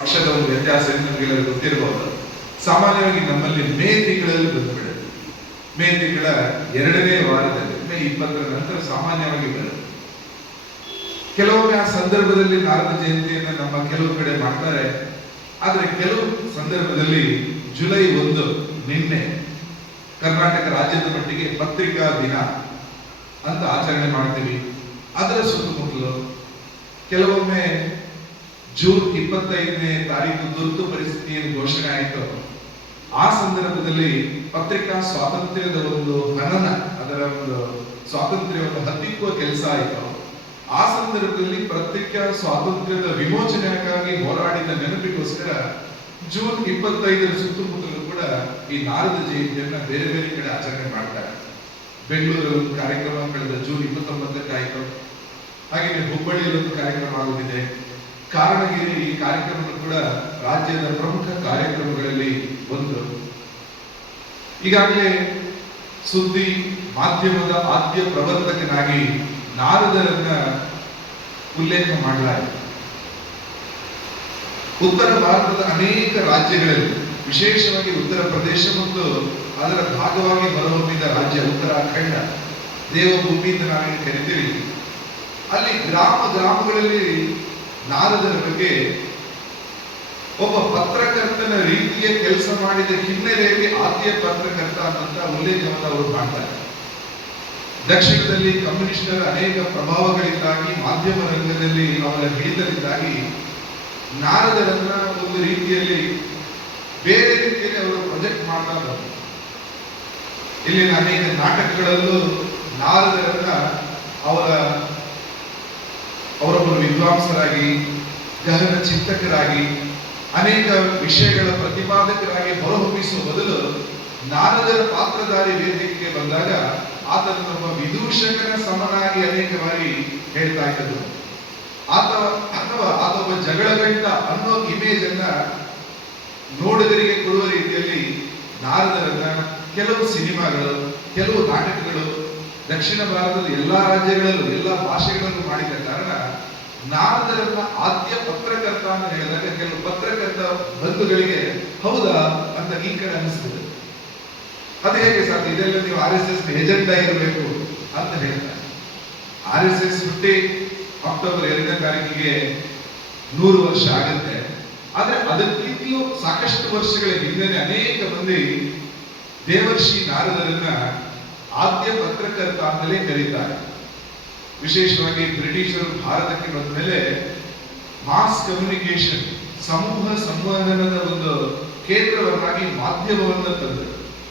ಪಕ್ಷದ ಒಂದು ವ್ಯತ್ಯಾಸ ನಮಗೆಲ್ಲ ಗೊತ್ತಿರಬಹುದು. ಸಾಮಾನ್ಯವಾಗಿ ನಮ್ಮಲ್ಲಿ ಮೇ ತಿಂಗಳಲ್ಲಿ ಬಂದ್ಬಿಡುತ್ತೆ. ಮೇ ತಿಂಗಳ 2ನೇ ವಾರದಲ್ಲಿ, ಮೇ 20ರ ನಂತರ ಸಾಮಾನ್ಯವಾಗಿ ಬರುತ್ತೆ. ಕೆಲವೊಮ್ಮೆ ಆ ಸಂದರ್ಭದಲ್ಲಿ ನಾರದ ಜಯಂತಿಯನ್ನು ನಮ್ಮ ಕೆಲವು ಕಡೆ ಮಾಡ್ತಾರೆ. ಆದರೆ ಕೆಲವು ಸಂದರ್ಭದಲ್ಲಿ ಜುಲೈ 1 ನಿನ್ನೆ ಕರ್ನಾಟಕ ರಾಜ್ಯದ ಮಟ್ಟಿಗೆ ಪತ್ರಿಕಾ ದಿನ ಅಂತ ಆಚರಣೆ ಮಾಡ್ತೀವಿ. ಅದರ ಸುತ್ತಮುತ್ತಲು ಕೆಲವೊಮ್ಮೆ ಜೂನ್ 25ನೇ ತಾರೀಕು ತುರ್ತು ಪರಿಸ್ಥಿತಿಯನ್ನು ಘೋಷಣೆ ಆಯಿತು. ಆ ಸಂದರ್ಭದಲ್ಲಿ ಪತ್ರಿಕಾ ಸ್ವಾತಂತ್ರ್ಯದ ಒಂದು ಹನನ, ಅದರ ಒಂದು ಸ್ವಾತಂತ್ರ್ಯವನ್ನು ಹತ್ತಿಕ್ಕುವ ಕೆಲಸ ಆಯಿತು. ಆ ಸಂದರ್ಭದಲ್ಲಿ ಪತ್ರಿಕಾ ಸ್ವಾತಂತ್ರ್ಯದ ವಿಮೋಚನೆಗಾಗಿ ಹೋರಾಡಿದ ನೆನಪಿಗೋಸ್ಕರ ಜೂನ್ 25ರ ಸುತ್ತಮುತ್ತಲೂ ಕೂಡ ಈ ನಾರದ ಜಯಂತಿಯನ್ನ ಬೇರೆ ಬೇರೆ ಕಡೆ ಆಚರಣೆ ಮಾಡ್ತಾರೆ. ಬೆಂಗಳೂರಲ್ಲಿ ಒಂದು ಕಾರ್ಯಕ್ರಮ ಕಳೆದ ಜೂನ್ 29ಕ್ಕೆ ಆಯಿತು. ಹಾಗೆ ಹುಬ್ಬಳ್ಳಿಯಲ್ಲಿ ಒಂದು ಕಾರ್ಯಕ್ರಮ ಆಗುತ್ತಿದೆ. ಕಾರಣಗಿರಿ ಈ ಕಾರ್ಯಕ್ರಮ ಕೂಡ ರಾಜ್ಯದ ಪ್ರಮುಖ ಕಾರ್ಯಕ್ರಮಗಳಲ್ಲಿ ಒಂದು. ಈಗಾಗಲೇ ಸುದ್ದಿ ಮಾಧ್ಯಮದ ಆದ್ಯ ಪ್ರವರ್ತಕನಾಗಿ ನಾರದರನ್ನ ಉಲ್ಲೇಖ ಮಾಡಲಾಗಿದೆ. ಉತ್ತರ ಭಾರತದ ಅನೇಕ ರಾಜ್ಯಗಳಲ್ಲಿ, ವಿಶೇಷವಾಗಿ ಉತ್ತರ ಪ್ರದೇಶ ಮತ್ತು ಅದರ ಭಾಗವಾಗಿ ಹೊರಹೊಮ್ಮಿದ ರಾಜ್ಯ ಉತ್ತರಾಖಂಡ, ದೇವಭೂಮಿ ಅಂತ ನಾವೇನು ಕರಿತೀವಿ, ಅಲ್ಲಿ ಗ್ರಾಮಗಳಲ್ಲಿ ನಾರದರ ಬಗ್ಗೆ ಒಬ್ಬ ಪತ್ರಕರ್ತನ ರೀತಿಯ ಕೆಲಸ ಮಾಡಿದ ಹಿನ್ನೆಲೆಯಲ್ಲಿ ಆದ್ಯ ಪತ್ರಕರ್ತ ಅಂತ ಉಲ್ಲೇಖವನ್ನು ಅವರು ಮಾಡ್ತಾರೆ. ದಕ್ಷಿಣದಲ್ಲಿ ಕಮ್ಯುನಿಸ್ಟರ ಅನೇಕ ಪ್ರಭಾವಗಳಿಂದಾಗಿ, ಮಾಧ್ಯಮ ರಂಗದಲ್ಲಿ ಅವರ ಹಿಡಿತದಿಂದಾಗಿ ನಾರದರನ್ನ ಒಂದು ರೀತಿಯಲ್ಲಿ ಬೇರೆ ರೀತಿಯಲ್ಲಿ ಅವರು ಪ್ರೊಜೆಕ್ಟ್ ಮಾಡ್ತಾ ಬಂದರು. ಇಲ್ಲಿನ ಅನೇಕ ನಾಟಕಗಳಲ್ಲೂ ನಾರದರನ್ನ ಅವರೊಬ್ಬರು ವಿದ್ವಾಂಸರಾಗಿ, ಗಹನ ಚಿಂತಕರಾಗಿ, ಅನೇಕ ವಿಷಯಗಳ ಪ್ರತಿಪಾದಕರಾಗಿ ಹೊರಹೊಮ್ಮಿಸುವ ಬದಲು ನಾರದರ ಪಾತ್ರಧಾರಿ ವೇದಿಕೆಗೆ ಬಂದಾಗ ಆತನೊಬ್ಬ ವಿದೂಷಕನ ಸಮನಾಗಿ ಅನೇಕ ಬಾರಿ ಹೇಳ್ತಾ ಇದ್ದರು. ಅಥವಾ ಆತೊಬ್ಬ ಜಗಳಗಂಟ ಅನ್ನೋ ಇಮೇಜ್ ಅನ್ನ ನೋಡುಗರಿಗೆ ಕೊಡುವ ರೀತಿಯಲ್ಲಿ ನಾರದರನ್ನ ಕೆಲವು ಸಿನಿಮಾಗಳು, ಕೆಲವು ನಾಟಕಗಳು ದಕ್ಷಿಣ ಭಾರತದ ಎಲ್ಲಾ ರಾಜ್ಯಗಳಲ್ಲೂ, ಎಲ್ಲಾ ಭಾಷೆಗಳಲ್ಲೂ ಮಾಡಿದ ಕಾರಣ ನಾರದರನ್ನ ಆದ್ಯ ಪತ್ರಕರ್ತ ಅಂತ ಹೇಳಿದಾಗ ಕೆಲವು ಪತ್ರಕರ್ತ ಬಂಧುಗಳಿಗೆ ಹೌದಾ ಅಂತ ಈ ಕಡೆ ಅನಿಸ್ತದೆ. ಅದು ಹೇಗೆ ಸಾಧ್ಯ? ಇದೆಲ್ಲ ನೀವು RSS ಏಜೆಂಡಾ ಇರಬೇಕು ಅಂತ ಹೇಳ್ತಾರೆ. RSS ಹುಟ್ಟಿ ಅಕ್ಟೋಬರ್ 2ನೇ ತಾರೀಕಿಗೆ 100 ವರ್ಷ ಆಗುತ್ತೆ. ಆದ್ರೆ ಅದಕ್ಕಿಂತಲೂ ಸಾಕಷ್ಟು ವರ್ಷಗಳ ಹಿಂದೆ ಅನೇಕ ಮಂದಿ ದೇವರ್ಷಿ ನಾರದರನ್ನ ಆದ್ಯ ಪತ್ರಕರ್ತ ಅಂತಲೇ ಕರೀತಾರೆ. ವಿಶೇಷವಾಗಿ ಬ್ರಿಟಿಷರು ಭಾರತಕ್ಕೆ ಬಂದ ಮೇಲೆ ಮಾಸ್ ಕಮ್ಯುನಿಕೇಶನ್, ಸಮೂಹ ಸಂವಹನದ ಒಂದು ಕೇಂದ್ರವನ್ನಾಗಿ ಮಾಧ್ಯಮವನ್ನು ತಂದರು.